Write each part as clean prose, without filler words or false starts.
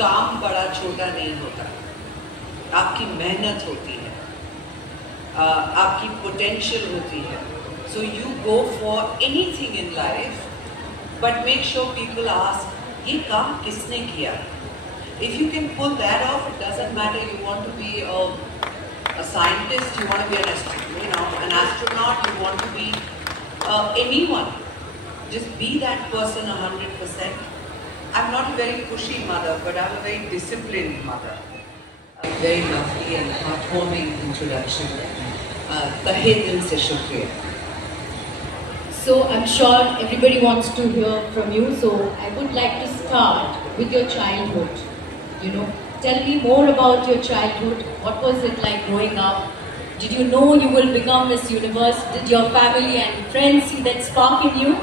काम बड़ा छोटा नहीं होता, आपकी मेहनत होती है, आपकी पोटेंशियल होती है. So you go for anything in life, but make sure people ask, ये काम किसने किया? If you can pull that off, it doesn't matter. You want to be a scientist, you want to be an astronaut, you want to be anyone. Just be that person 100%. I'm not a very pushy mother, but I'm a very disciplined mother. A very lovely and heartwarming introduction. Tahe dil se shukriya. So I'm sure everybody wants to hear from you. So I would like to start with your childhood. Tell me more about your childhood. What was it like growing up? Did you know you will become Miss Universe? Did your family and friends see that spark in you?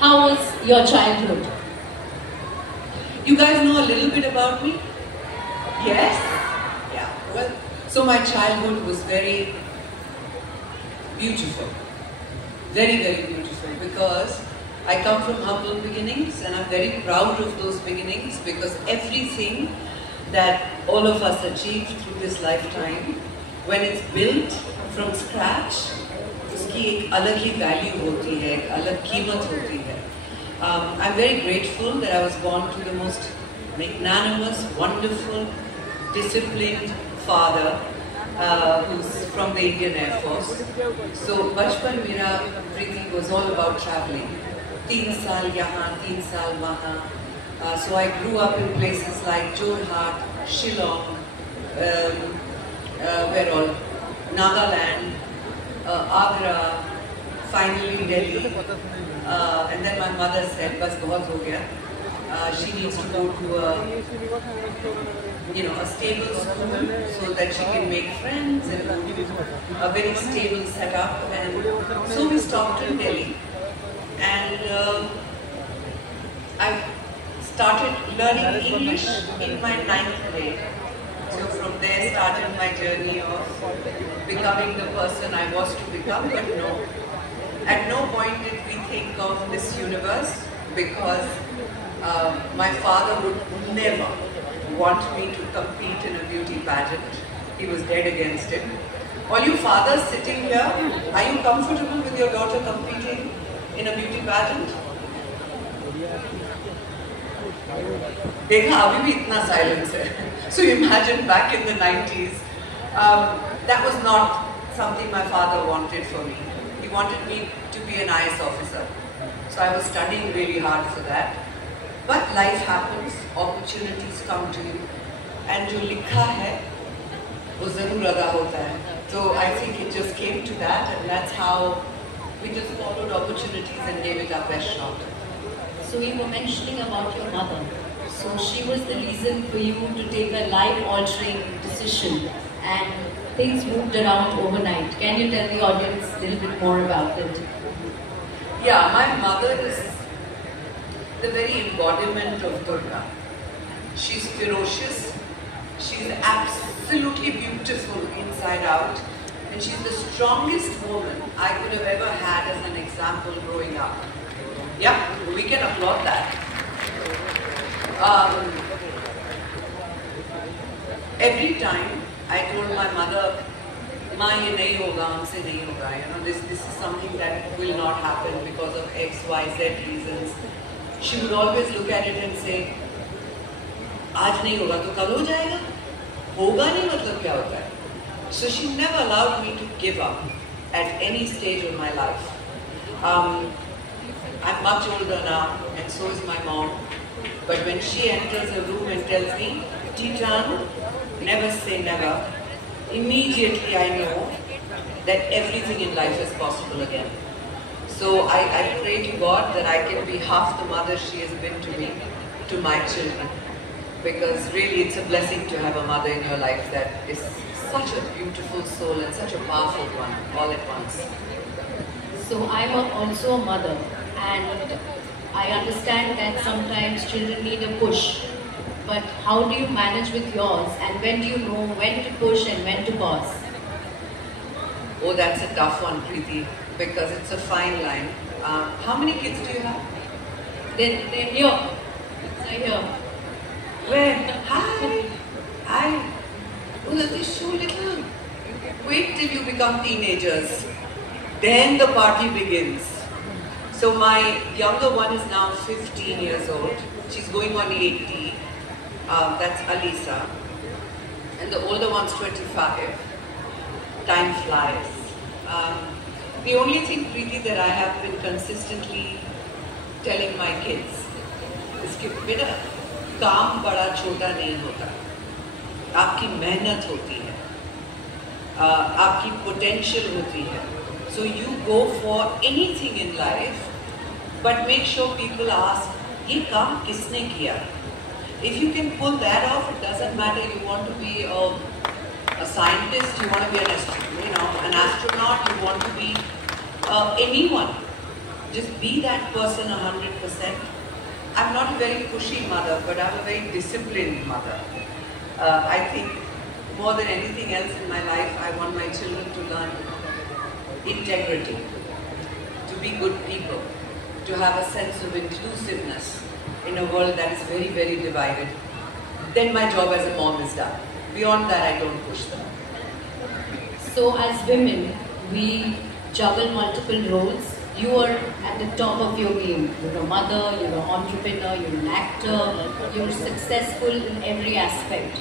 How was your childhood? You guys know a little bit about me? Yes? Yeah. Well, so my childhood was very beautiful. Very, very beautiful, because I come from humble beginnings and I'm very proud of those beginnings, because everything that all of us achieve through this lifetime, when it's built from scratch, उसकी एक अलग ही value होती है, एक अलग कीमत होती है. I'm very grateful that I was born to the most magnanimous, wonderful, disciplined father who's from the Indian Air Force. So बचपन मेरा Preeti was all about traveling. 3 साल यहाँ, 3 साल वहाँ. So I grew up in places like Jorhat, Shillong, where all, Nagaland, Agra, finally Delhi. And then my mother said, "Bas bahut ho gaya." She needs to go to a stable school so that she can make friends and a very stable setup. And so we stopped in Delhi, and I started learning English in my 9th grade. So from there started my journey of becoming the person I was to become. But no, at no point did we think of Miss Universe, because my father would never want me to compete in a beauty pageant. He was dead against it. All you fathers sitting here, are you comfortable with your daughter competing in a beauty pageant? देखा अभी भी इतना silence है. So imagine back in the 90s, that was not something my father wanted for me. He wanted me to be an IS officer. So I was studying really hard for that. But life happens, opportunities come to you, and जो लिखा है वो ज़रूर अदा होता है. So I think it just came to that, and that's how we just followed opportunities and gave it our best shot. So you were mentioning about your mother. So she was the reason for you to take a life-altering decision, and things moved around overnight. Can you tell the audience a little bit more about it? Yeah, my mother is the very embodiment of Durga. She's ferocious, she's absolutely beautiful inside out, and she's the strongest woman I could have ever had as an example growing up. Yeah, we can applaud that. Every time I told my mother, "Ma, ye nahi hoga, humse nahi hoga. This is something that will not happen because of X, Y, Z reasons." She would always look at it and say, "आज नहीं होगा तो कल हो जाएगा. होगा नहीं मतलब क्या होता है?" So she never allowed me to give up at any stage of my life. I'm much older now, and so is my mom. But when she enters a room and tells me, "Jijan, never say never," immediately I know that everything in life is possible again. So I pray to God that I can be half the mother she has been to me, to my children. Because really it's a blessing to have a mother in your life that is such a beautiful soul and such a powerful one, all at once. So I'm also a mother, and I understand that sometimes children need a push. But how do you manage with yours, and when do you know when to push and when to pause? Oh, that's a tough one, Preeti, because it's a fine line. How many kids do you have? They're here. They're here. where, hi, oh, they're so little. Wait till you become teenagers. Then the party begins. So my younger one is now 15 years old. She's going on 80. That's Alisa. And the older one's 25. Time flies. The only thing, Preeti, that I have been consistently telling my kids is कि बेटा काम बड़ा छोटा नहीं होता, आपकी मेहनत होती है, आपकी potential होती है. So you go for anything in life, but make sure people ask, ये काम किसने किया? If you can pull that off, it doesn't matter. You want to be a scientist, you want to be an astronaut, you want to be anyone. Just be that person 100%. I'm not a very pushy mother, but I'm a very disciplined mother. I think more than anything else in my life, I want my children to learn integrity, to be good people, to have a sense of inclusiveness in a world that is very, very divided. Then my job as a mom is done. Beyond that, I don't push them. So as women, we juggle multiple roles. You are at the top of your game. You're a mother, you're an entrepreneur, you're an actor, you're successful in every aspect.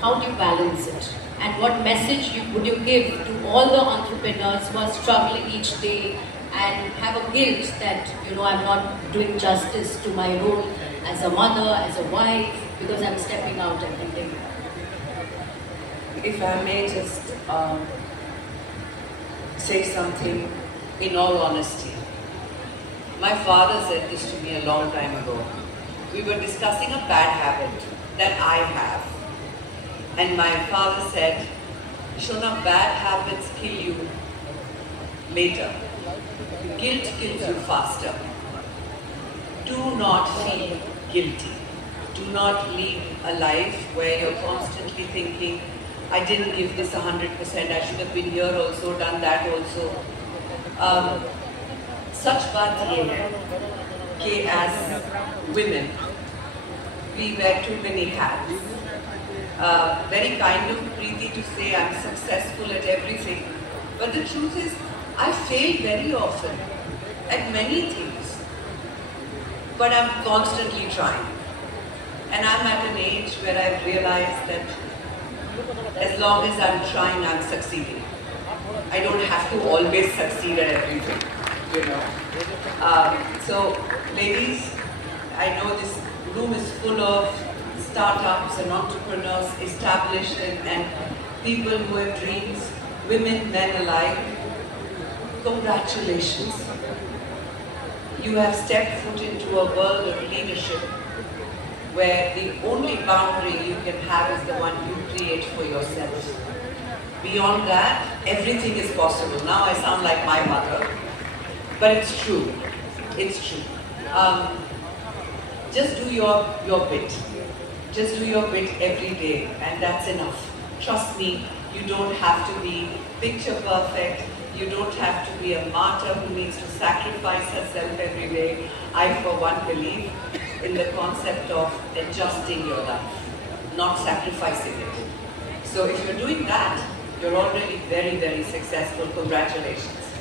How do you balance it? And what message would you give to all the entrepreneurs who are struggling each day and have a guilt that, I'm not doing justice to my role as a mother, as a wife, because I'm stepping out every day? If I may just say something in all honesty. My father said this to me a long time ago. We were discussing a bad habit that I have. And my father said, Shona, bad habits kill you later. Guilt kills you faster. Do not feel guilty. Do not lead a life where you're constantly thinking, I didn't give this 100%, I should have been here also, done that also. Such बात ये है कि as women, we wear too many hats. Very kind of Preeti to say I'm successful at everything, but the truth is I fail very often at many things, but I'm constantly trying. And I'm at an age where I've realized that as long as I'm trying, I'm succeeding. I don't have to always succeed at everything, So, ladies, I know this room is full of startups and entrepreneurs, established and people who have dreams, women, men alike. Congratulations. You have stepped foot into a world of leadership where the only boundary you can have is the one you create for yourself. Beyond that, everything is possible. Now I sound like my mother, but it's true. It's true. Just do your bit. Just do your bit every day, and that's enough. Trust me, you don't have to be picture perfect. You don't have to be a martyr who needs to sacrifice herself every day. I, for one, believe in the concept of adjusting your life, not sacrificing it. So if you're doing that, you're already very, very successful. Congratulations.